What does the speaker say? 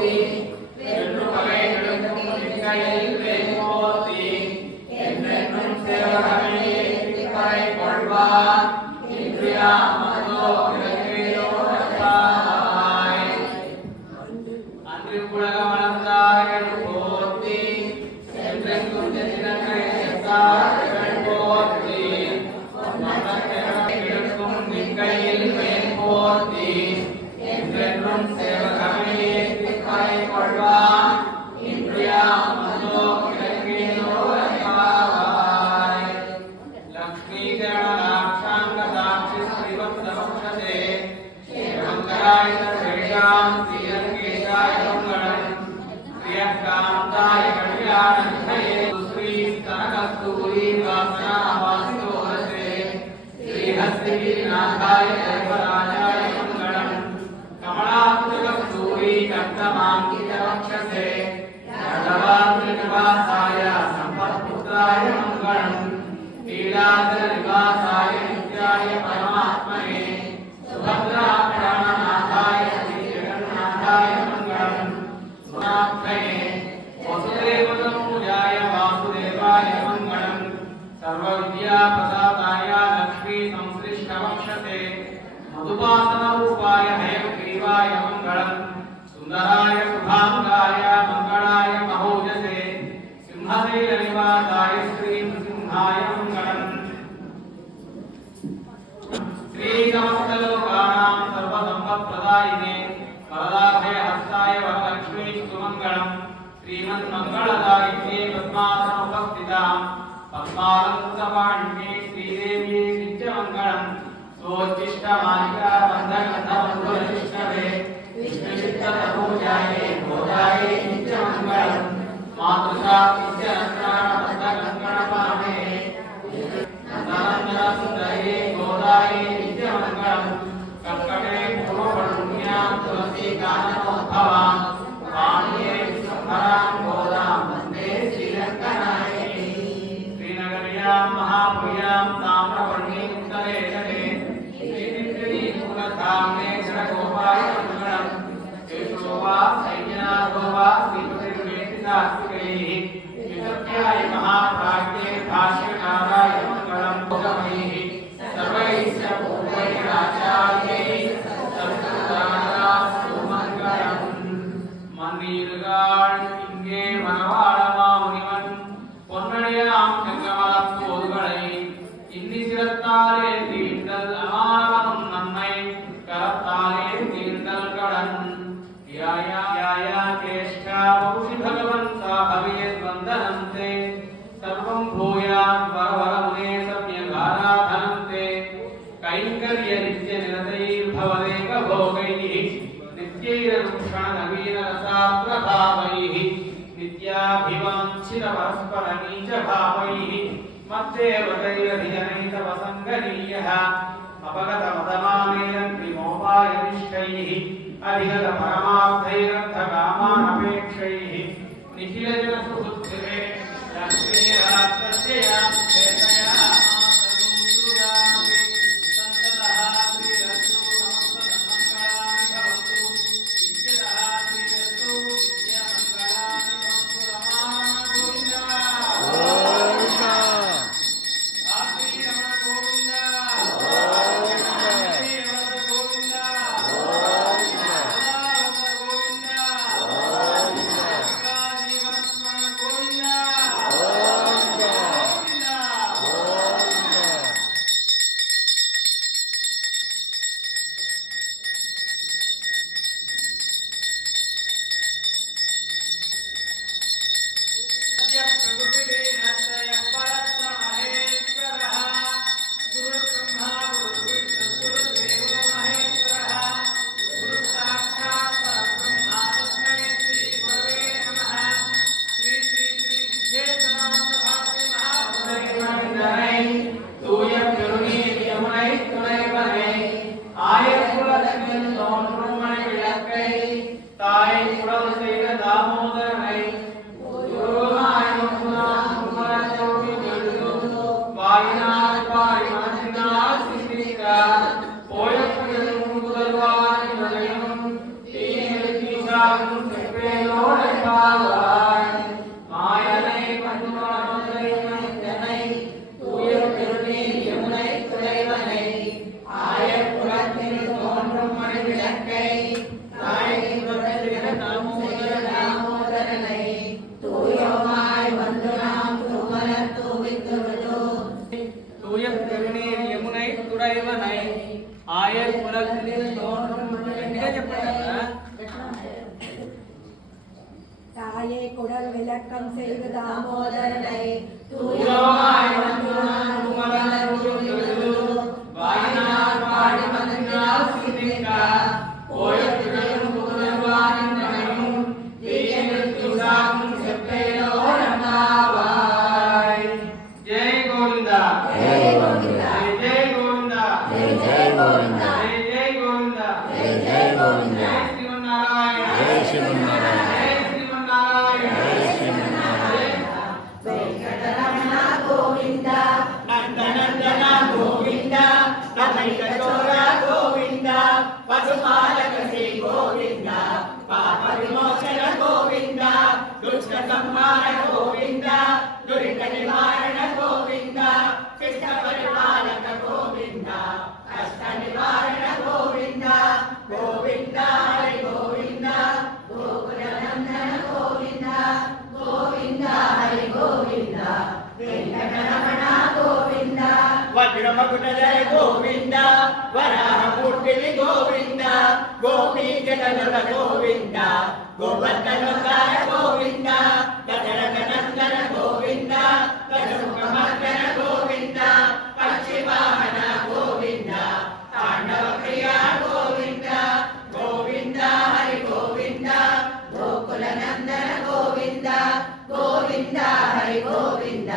போற்றி என்று பகை நடுங்கும் நிற்கையில் வேல் போற்றி என்றென்றும் சேவகமே திக்கரை கொள்வார் இன்றியா மனோ விளக்கேயோ ரசாய் அன்று உலக மலர்ந்தார்கள் போற்றி என்றென்றும் ஜெதினங்கள் எத்தார்கள் போற்றி மனத்திற்கும் நிற்கையில் வேல் போற்றி என்றென்றும் சேவகமே திக்கரை கொள்வார் இன்றியா மனோ விளக்கேயோ ரசாய் லக்ஷ்மீ கரணாட்சாங்க சாட்சி ஸ்ரீவத்சவக்ஷசே சேவங்கராய ஸ்ரீயாம் ஸ்ரீரங்கேஷாய மங்களம் ஸ்ரீயக்காந்தாய கல்யாணநிதயே ஸ்ரீ கனகஸ்தூரி வாசனாவாசிதோரசே ஸ்ரீஹஸ்திகிரிநாதாய தேவராஜாய மங்களம் கமலாத்மகஸ்தூரி கர்த்தமாங்கிதவக்ஷசே யாதவாத்மநிவாசாய சம்பத்புத்ராய மங்களம் लीलाधरनिवासाय नित्याय परमात्मने सुभद्रा प्राणनाथाय श्रीजगन्नाथाय मङ्गलम् सुनाथये वसुदेवतनूजाय वासुदेवाय मङ्गलम् सर्वविद्याप्रदाताय लक्ष्मी संश्लिष्टवक्षसे मधुपासनरूपाय हयग्रीवाय मङ्गलम् सुन्दराय शुभाङ्गाय मङ्गलाय महोजसे सिंहशैलनिवासाय श्रीनृसिंहाय मङ्गलम् श्रीसमस्तलोकानां सर्वसम्पत्प्रदायिने वरदाभयहस्ताय वरलक्ष्मीस्तु मङ्गलम् श्रीमन्मङ्गलदायिने पद्मासनोपस्थितां पद्मालङ्कृतपाणिने श्रीदेव्यै नित्यमङ्गलम् स्वोच्छिष्टमालिका बन्धगन्धबन्धुरशिष्टवे विष्णुचित्ततपूजायै भोजायै नित्यमङ्गलम् मातृका नित्यनत्राणबद्धकङ्कणपाणे नन्दनन्दनसुन्दरे गोदायै नित्यमङ्गलम् कर्कटे पूर्वपुण्यां तुलसीकाननोद्भवां पाणिये विश्वम्भरां गोदां वन्दे श्रीरङ्गनायकी श्रीनगर्यां महापुर्यां ताम्रवर्णीं उत्तरेशने श्रीनित्यनीमूलधाम्ने जडगोपाय मङ्गलम् शेषो वा सैन्यनाथो वा श्रीपतिर्वेदितास्तिकैः विसत्याय महाप्राज्ञे भाष्यकाराय मङ्गलम् भोगमैः सर्वैश्च पूर्वैराचार्यैः सत्कृतास्तु मङ्गलम् மன்னீருகாள் இங்கே மணவாளமாமுனிவன் பொன்னடையாம் செங்கமலப்போதுகளை இன்னி சிரத்தாலே தீண்டல் அமானவனும் நன்மை கரத்தாலே தீண்டல் கடன் याया केष्ठा बहुषि भगवन्ता भवेद्वन्दनं ते सर्वं भूयात् वरवरमुने सम्यगाराधनं ते कैङ्कर्यनित्यनिरतैर्भवदेकभोगैः नित्यैरनुक्षणनवीनरसाप्रभावैः नित्याभिवाञ्छितपरस्परनीचभावैः मद्देवतैरधिजनैतवसङ्गनीयः अपगतमतमानेरन्त्रिमोपायनिष्ठैः अधिगत परमार्थैरर्थकामानपेक्षैः निखिलजनसुहृद्भिरे लक्ष्मीरात्रस्य यां चेतया मातरुं सन्ततः श्रीरस्तु समस्तमङ्गलानि भवन्तु इत्यतः श्रीरस्तु नित्यमङ्गलानि भवन्तु रमारमण गोविन्द Thank you. பாவாய் மாயனை பண்பானை தூய திருநீர் யமுனை துறைவனை ஆயப்புறத்தில் தோன்றும் மணி விளக்கை தாயை தாமோதரனை தூயோமாய் வந்து நாம் தூமலர் தூவித்துவிடும் தூய திருநீர் யமுனை துறைவனை ஆயப்புறத்தில் தோன்றும் தாயே குடல் விளக்கம் செய்து தாமோதரனை தூயோமாய் வந்து நாம் தூமலர் தூவித்துவிடும் வாயினால் பாடி மனதினால் சிந்திக்க போயத்திலும் புகழ்வாரின் நனையும் தீயனுக்கு சாகும் செப்பேலோ ரமாவாய் ஜெய் கோவிந்தா जय गोविंदा जय गोविंदा जय गोविंदा जय गोविंदा जय गोविंदा जय श्रीमन्नारायण जय श्रीमन्नारायण जय श्रीमन्नारायण जय श्रीमन्नारायण వెంకటరమణ గోవింద నందనందన గోవింద రమణిక చోర గోవింద పశుపాలక శ్రీ గోవింద పాప విమోచన గోవింద దుష్ట సంహార గోవింద దురిత నివారణ గోవింద శిష్ట పరిపాలక గోవింద కష్ట నివారణ గోవింద గోవింద హరి గోవింద గోకుల నందన గోవింద గోవింద హరి గోవింద వెంకటరమణ గోవింద వజ్రమకుట జయ గోవింద వరాహమూర్తిని గోవింద గోపీ జగనల గోవింద గోవర్ధనోద్ధార గోవింద దశరథ నందన గోవింద దశముఖమర్దన గోవింద పక్షివాహన గోవింద తాండవ ప్రియ గోవింద గోవింద హరి గోవింద గోకుల నందన గోవింద గోవింద హరి గోవింద